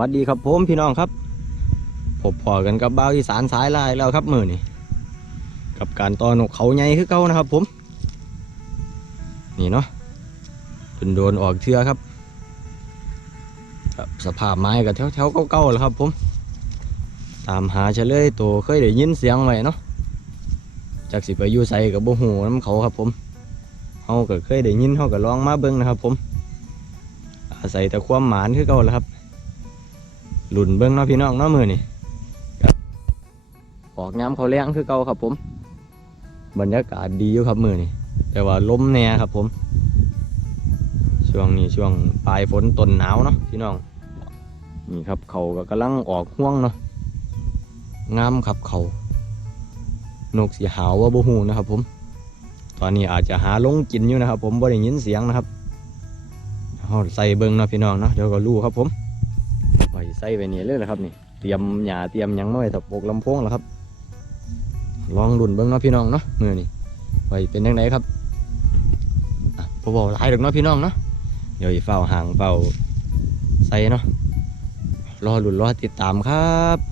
วัสดีครับผมพี่น้องครับพบพอกันกับบ่าวอีสานสายลายแล้วครับมือนี่กับการตอนกเขาใหญ่คือเก่านะครับ ผม นี่เนาะเป็นโดนออกเทือครับกับสภาพไม้กับแถวๆเก่าๆแล้วครับ ผม ตามหาเฉลยตัวเคยได้ยินเสียงไว้เนาะจากสิไปอยู่ใส่กับบ่หูน้ำเขาครับ ผมเฮาก็เคยได้ยินเฮาก็ลองมาเบิ่งนะครับ ผมอาศัยแต่ความหมานคือเก่าแล้วครับ หลุนเบิ้งเนาะพี่น้องเนาะมือนี่บออกน้ำเขาแรงคือเก่าครับผม บรรยากาศดีอยู่ครับมือนี่แต่ว่าลมแน่ครับผม ช่วงนี้ช่วงปลายฝนต้นหนาวเนาะพี่น้อง นี่ครับเขาก็กำลังออกห่วงเนาะงามครับเขานกสีหาวว่าบ่หูนะครับผม ตอนนี้อาจจะหาลงกินอยู่นะครับ ผมบ่ได้ยินเสียงนะครับเอาใส่เบิ้งเนาะพี่น้องเนาะเดี๋ยวก็รู้ครับผม ใส่ไปนี่เลยนะครับนี่เตรียมหญ้าเตรียมยังมาไว้ถ้าปกลำโพงแล้วครับ ลองดุนเบิ้งเนาะพี่น้องเนาะมือนี่ไปเป็นยังไงครับพอบอกหลายดอกเนาะพี่น้องเนาะเดี๋ยวเฝ้าห่างเฝ้าใส่เนาะรอหลุนรอติดตามครับ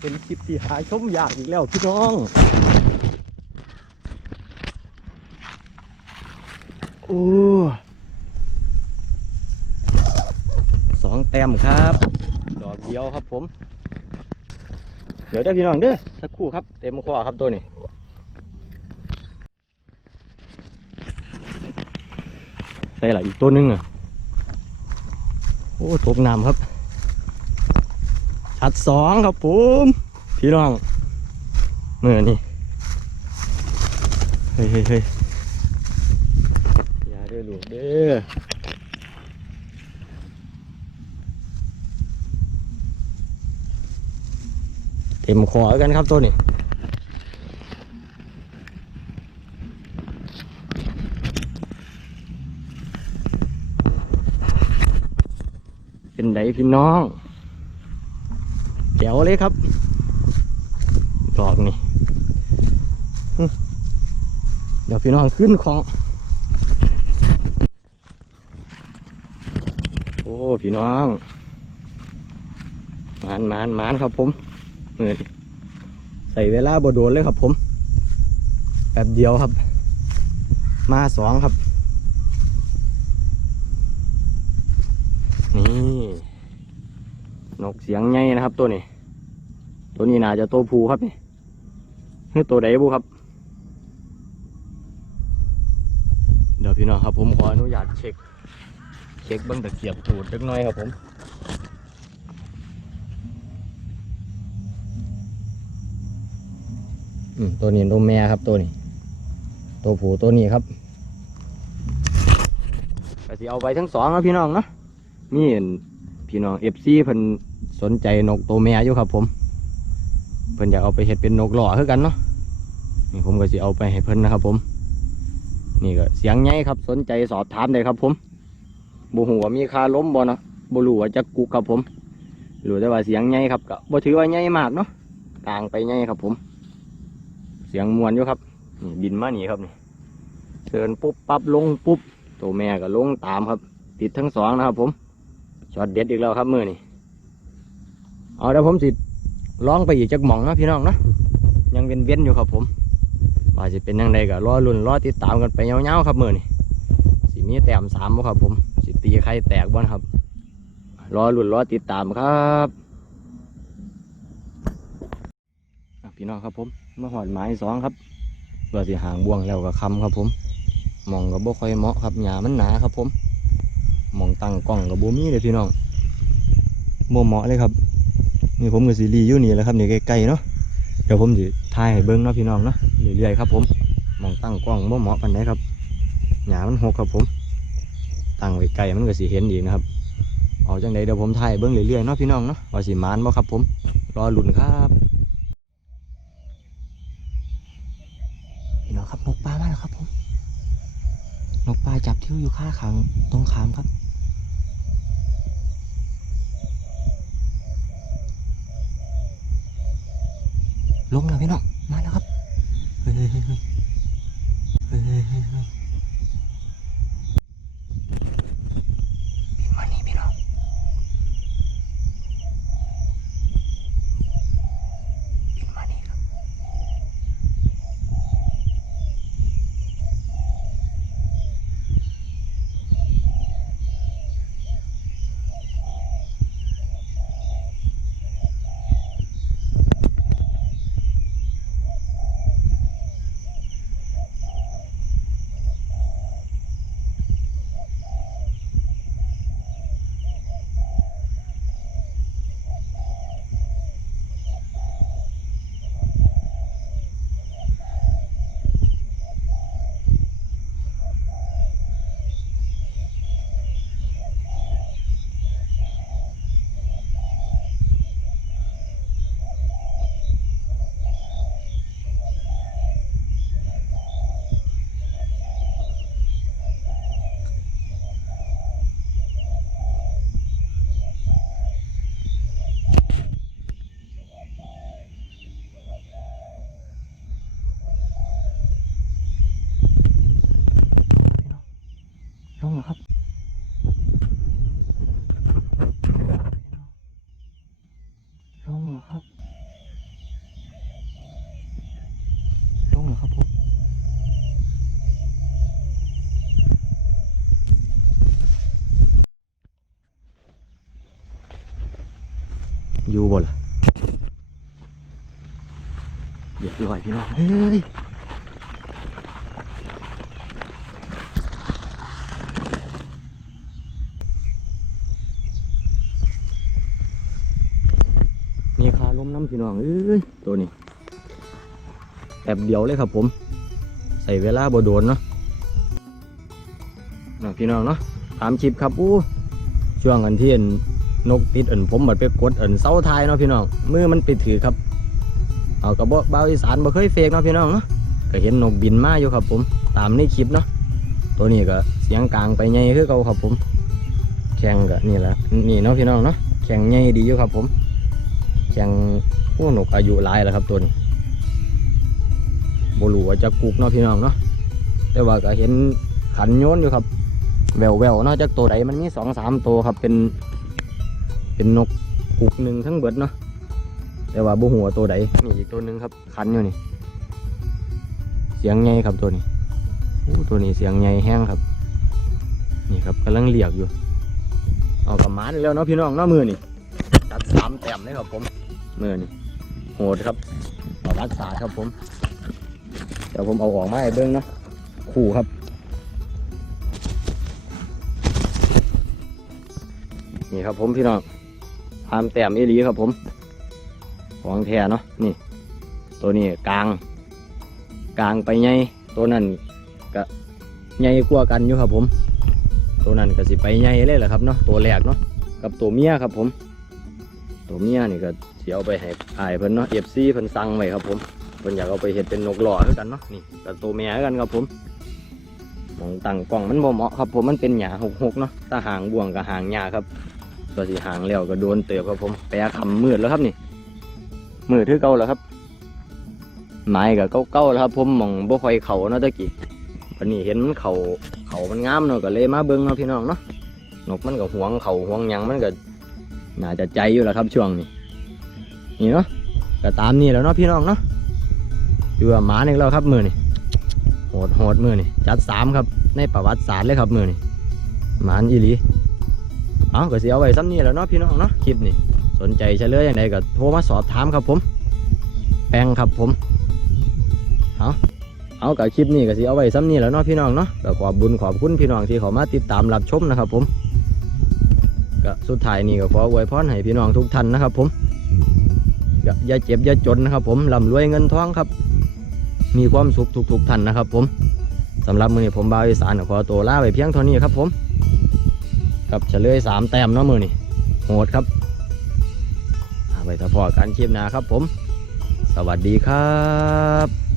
เป็นคลิปที่หาชมยากอีกแล้วพี่น้อง โอ้สองแต้มครับ ดอกเดียวครับผม เดี๋ยวได้พี่น้องเด้อสักครู่ครับ เต็มข้อครับตัวนี้ใส่หละอีกตัวนึงอะ โอ้ตกน้ำครับ ชัดสองครับผมพี่น้องเมื่อนี่เฮ้ยเฮ้ยเฮ้ยอย่าเด้อลูกเด้อเต็มคอกันครับตัวนี้เป็นไดพี่น้อง แจ๋วเลยครับหลอกนี่เดี๋ยวพี่น้องขึ้นของ โอ้พี่น้องมานมานมานครับผมเงินใส่เวลาบดโดนเลยครับผมแบบเดียวครับ มาสองครับ สียงใหญ่นะครับ ตัวนี้ ตัวนี้น่าจะตัวผูครับนี่คือตัวใดบุครับ เดี๋ยวพี่น้องครับ ผมขออนุญาตเช็ค เช็คเบิ้งตะเกียบถูดเล็กน้อยครับผมตัวนี้ตัวแม่ครับตัวนี้ตัวผูตัวนี้ครับก็สิเอาไปทั้งสองนะพี่น้องเนาะมีเห็น พี่น้องเอฟซีเพิ่นสนใจนกตัวแม่อยู่ครับ ผมเพิ่นอยากเอาไปเห็ดเป็นนกหล่อคือกันเนาะนี่ผมก็สิเอาไปให้เพิ่นนะครับ ผม นี่ก็เสียงใหญ่ครับ สนใจสอบถามได้ครับ ผมบูหัวมีคาล้มบ่เนาะบูรู้ว่าจะกุกครับผมรู้แต่ว่าเสียงใหญ่ครับก็บ่ถือว่าใหญ่มากเนาะต่างไปใหญ่ครับ ผม เสียงมวนอยู่ครับนี่บินมาหนีครับนี่เชิญปุ๊บปั๊บลงปุ๊บตัวแม่ก็ลงตามครับ ติดทั้งสองนะครับผม ช็อตเด็ดอีกแล้วครับมือนี่เอาเดี๋ยวผมสิร้องไปอีกจักหม่องนะพี่น้องนะยังเว้นอยู่ครับผมว่าจะเป็นยังไงก็รอลุ้นรอติดตามกันไปยาวๆครับมือนี่สิมีแต้มสามบ่ครับผมสิตีใครแตกบ้างครับรอลุ้นรอติดตามครับพี่น้องครับผมมาหอดไม้สองครับเพื่อสิหางบ่วงแล้วก็คำครับผมมองก็บ่ค่อยเหมาะครับหญ้ามันหนาครับผม มองตั้งกล้องกับบ่มีเลยพี่น้องบ่เหมาะเลยครับ นี่ผมกับซีรีอยู่นี่แหละครับนี่ใกล้ๆเนาะเดี๋ยวผมสิถ่ายให้เบิ่งเนาะพี่น้องเนาะเรื่อยๆครับ ผมมองตั้งกล้องบ่เหมาะปานใดครับหญ้ามันหกครับผมตั้งไว้ไกลมันก็สิเห็นอีกนะครับเอาจังใดเดี๋ยวผมถ่ายเบิ่งเรื่อยๆเนาะพี่น้องเนาะว่าสิหมานบ่ครับ ผมรอหลุนครับพี่น้องครับนกปลามาแล้วครับผม กปลาจับที่อยู่ข้าขังตรงขามครับ ลงแล้วพี่น้องมาแล้วครับเฮ้ยเฮ้ยเฮ้ยเฮ้ยเฮ้ยเฮ้ยเฮ้ยเฮ้ยบินมานี่พี่น้องบินมานี่ครับ ลงแล้วครับ ลงแล้วครับ ลงแล้ว ครับผมอยู่บ่ล่ะเรียบร้อยพี่น้องเฮ้ยมีคาล้มน้ำพี่น้องเอ้ยตัวนี้ แอบเดียวเลยครับผม ใส่เวลาบ่โดนเนาะน้องพี่น้องเนาะตามคลิปครับอู้ช่วงอันที่อันนกติดอันผมบัดไปกดอันเสาทายเนาะพี่น้องมือมันไปถือครับ เอากระบอกเบาอีสานบ่เคยเฟกเนาะพี่น้องเนาะก็เห็นนกบินมาอยู่ครับ ผม ตามในคลิปเนาะตัวนี้ก็เสียงกลางไปใหญ่คือเก่าครับผมแข่งก็นี่แหละนี่เนาะพี่น้องเนาะแข่งใหญ่ดีอยู่ครับผมยังผู้นกอายุหลายแล้วครับตัวนี้ บรูว่าจะกุกเนาะพี่น้องเนาะแต่ว่าก็เห็นขันโยนอยู่ครับแววแววเนอกจากตัวใดมันมีสองสามตัวครับเป็นเป็นนกกุกหนึ่งทั้งเบิดเนาะแต่ว่าบุหัวตัวใดนี่อีกตัวหนึ่งครับคันอยู่นี่ เสียงใหญ่ครับตัวนี้โอ้ตัวนี้เสียงใหญ่แห้งครับ นี่ครับกำลังเรียกอยู่ เอากระมาอีกแล้วเนาะพี่น้องเนาะมือนี่จัดสามแต้มเลยครับผมมือนี่โหดครับเอารักษาครับผม เดี๋ยวผมเอาออกมาให้เบิ้งเนาะขู่ครับนี่ครับผมพี่น้องทำแต้มอีหลีครับผม ของแท้เนาะนี่ ตัวนี้กลาง กลางไปใหญ่ตัวนั้นก็ใหญ่กว่ากันอยู่ครับผม ตัวนั้นก็สิไปใหญ่เลยแหละครับเนาะตัวแรกเนาะกับตัวเมียครับผม ตัวเมียนี่ก็เสิเอาไปให้อายเพิ่นเนาะเอฟซีเพิ่นสั่งไว้ครับผม เพิ่นอยากเอาไปเฮ็ดเป็นนกหล่อคือกันเนาะนี่กับตัวเมียคือกันครับผมหมองตั้งกล้องมันบ่เหมาะครับผมมันเป็นหญ้าหกๆเนาะถ้าหางบ่วงกับหางหญ้าครับตัวสิหางแล้วก็โดนเติบครับผมแปรคำมืดแล้วครับนี่มืดคือเก่าแล้วครับไม้กับเก้าๆแล้วครับ ผมมองบ่ค่อยเขาเนาะตะกี้วันนี้เห็นมันเขาเขามันงามเนาะก็เลยมาเบิ่งเนาะพี่น้องเนาะนกมันก็ห่วงเขาห่วงหยังมันก็น่าจะใจอยู่แล้วครับช่วงนี้นี่เนาะก็ตามนี่แล้วเนาะพี่น้องเนาะ ดูว่าหมานี่แล้วครับมือนี่โหดโหดมือนี่จัดสามครับ ในประวัติศาสตร์เลยครับมือนี่หมานอีหลีเอาก็สิเอาไว้ซ้ำนี่แหล้วเนาะพี่น้องเนาะคลิปนี่สนใจเฉลยอย่างไรก็โทรมาสอบถามครับผม แปลงครับผมเอาเอากับคลิปนี้ก็สิเอาไว้ซ้ำนี้แหล้วเนาะพี่น้องเนาะก็ขอบบุญขอบคุณพี่น้องที่เขามาติดตามรับชมนะครับผมก็สุดท้ายนี้ก็ขออวยพรให้พี่น้องทุกท่านนะครับผมอย่าเจ็บอย่าจนนะครับผมร่ำรวยเงินทองครับ มีความสุขทุกๆท่านนะครับ ผมสำหรับมือนี้ผมบาวอีสานขอตัวลาไปเพียงเท่านี้ครับ ผมกับเฉลยสามแต้มเนาะมือนี่โหดครับไปถ้าพอกันคลิปหน้าครับผม สวัสดีครับ